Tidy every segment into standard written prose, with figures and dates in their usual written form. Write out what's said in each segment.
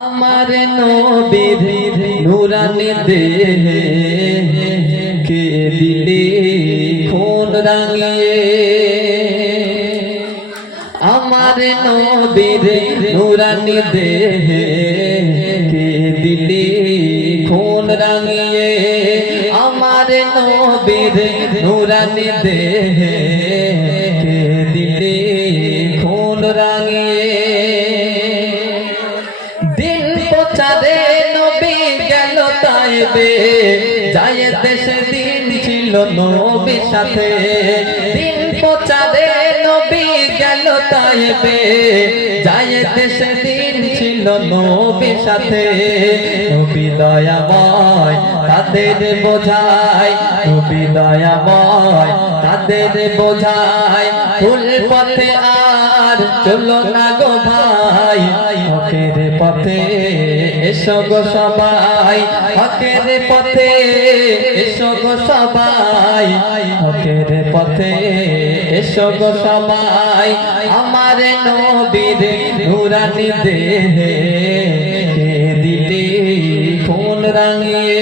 আমার নবীর নূরানি দেহে কে দিলে খুন রাঙিয়ে আমার নবীর নূরানি দেহে কে দিলে খুন রাঙিয়ে আমার নবীর নূরানি দেহে কে দিলে খুন রাঙিয়ে দিন প্রচারে নবী গেল তাইবে যায় দেশে দিন ছিল নবীর সাথে দিন প্রচারে নবী গেল তাইবে যায় দেশে দিন ছিল নবীর সাথে নবী দয়াময় তাদের বোঝায় নবী দয়াময় তাদের বোঝায় ভুল পথে আর চলো না গো ভাই হকের পথে এসো গো সবাই হকের পথে এসো গো সবাই হকের পথে এসো গো সবাই আমার নবীর নূরানি দেহে কে দিলে খুন রাঙিয়ে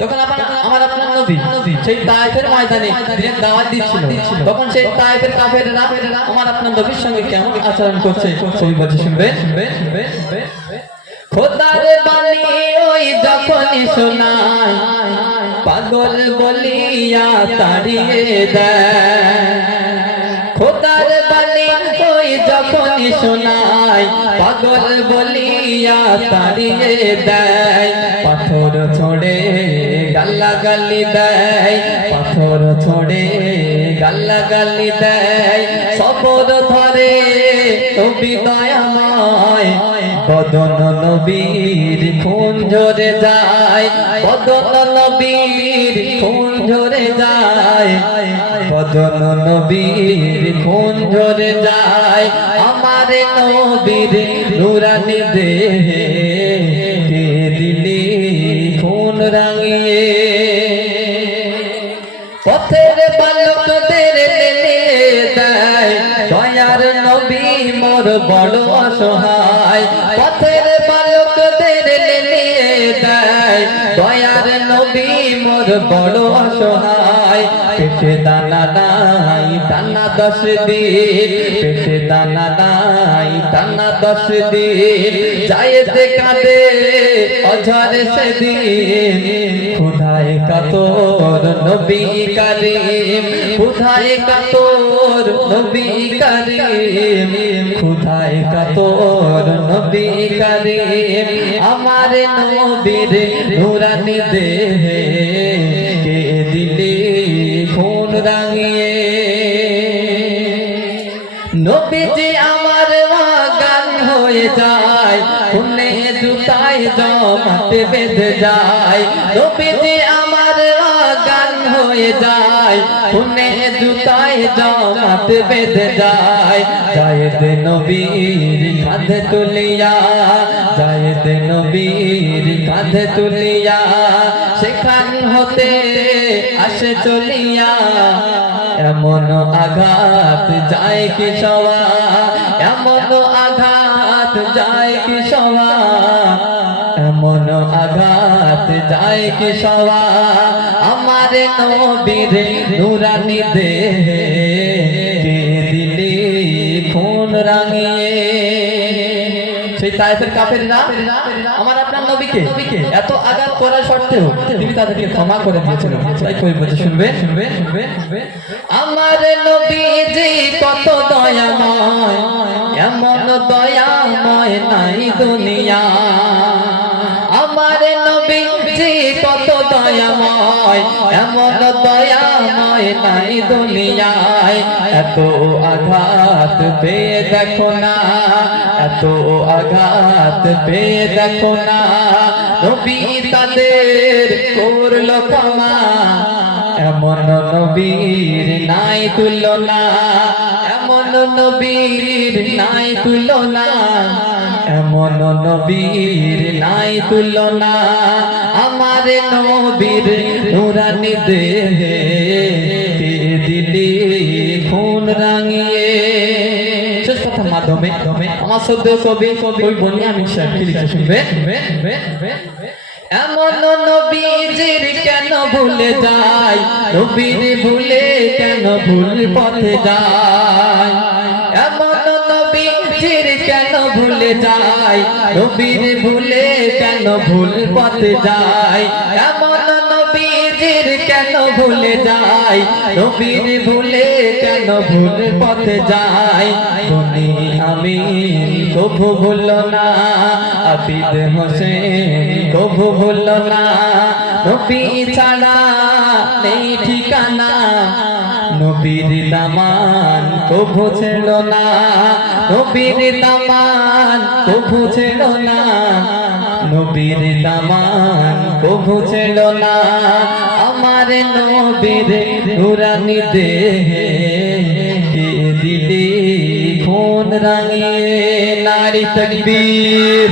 তখন আমার আপনার নবী সেই তায়েফের ময়দানে দিনের দাওয়াত দিচ্ছিল তখন সেই তায়েফের কাফেররা আমার আপনার নবীর সঙ্গে কেমন আচরণ করছে সেই বলছে শুনবে খোদার বাণী ওই যখনই শোনায় পাগল বলিয়া তাড়িয়ে দেয় খোদার বাণী ওই যখনই শোনায় পাগল বলিয়া তাড়িয়ে দেয় পাথর ছোড়ে গালাগালি দেয় পাথর ছোড়ে গালাগালি দেয় সবর ধরে নবী দয়াময় বদন নবীর খুন ঝরে যায় বদন নবীর খুন ঝরে যায় বদন নবীর খুন ঝরে যায় আমার নবীর নূরানি দেহে কে দিলে খুন রাঙিয়ে পথের বালকদের লেলে দেয় দয়ার নবী মোর বড় অসহায় পথের বালকদের লেলে দেয় দয়ার নবী মোর বড় অসহায় পেটে দানা নাই দানা 10 দিন পেটে দানা নাই দানা 10 দিন যায় কাঁদে অঝরে সেদিন খুদায় কাতর নবী করিম খুদায় কাতর নবী করিম খুদায় কাতর নবী করিম আমার নবীর নূরানি দেহে কে দিলে খুন রাঙিয়ে নবীজি আমার গান হয়ে যায় খুনে জুতায় জমাতে বেঁধে যায় নবীজি আমার গান হয়ে যায় খুনে জুতায় জমাতে বেঁধে যায় জায়েদ নবীর কাঁধে তুলিয়া জায়েদ নবীর কাঁধে তুলিয়া সেখান হতে আসে চলিয়া এমন আঘাত যায় কি সওয়া এমন আঘাত যায় কি সওয়া এমন আঘাত যায় কি সওয়া আমার নবীর নূরানি দেহে কে দিলে খুন রাঙিয়ে সেই তায়েফের কাফেররা আমার আপনার নবীকে এত আঘাত করার সত্ত্বেও তিনি তাদেরকে ক্ষমা করে দিয়েছিলেন তাই কই বলছে শুনবে আমার নবীজি কত দয়াময় এমন দয়াময় নাই দুনিয়া আমার নবীজি কত দয়াময় এমন দয়াময় নাই দুনিয়ায় এত আঘাত পেয়ে দেখো না এত আঘাত পেয়ে দেখো না নবী তাদের করলো ক্ষমা এমন নবীর নাই তুলনা এমন নবীর নাই তুলনা এমন নবীর নাই তুলনা আমার নবীর নূরানি দেহে কে দিলে খুন রাঙিয়ে কথার মাধ্যমে আমার সদ্য কবি ওই বনিয়ামিন সাহেব কি লিখে শুনবে। এমন নবীজির কেন ভুলে যায়, নবীর ভুলে কেন ভুল পথে যায়। এমন নবীজির কেন ভুলে যায়, নবীর ভুলে কেন ভুল পথে যায়। এমন নবীজির কেন ভুলে যায়, নবীর ভুলে কেন ভুল পথে যায়। বনিয়ামিন কভু ভুলো না, আবিদ হোসেন কভু ভুলো না, নবী ছাড়া নেই ঠিকানা। নবীর দামান কভু ছেড়ো না, নবীর দামান কভু ছেড়ো না, নবীর দামান কভু ছেড়ো না। আমার নবীর নুরানি দেহে দিলি খুন রাঙিয়ে। নারী তাকবীর।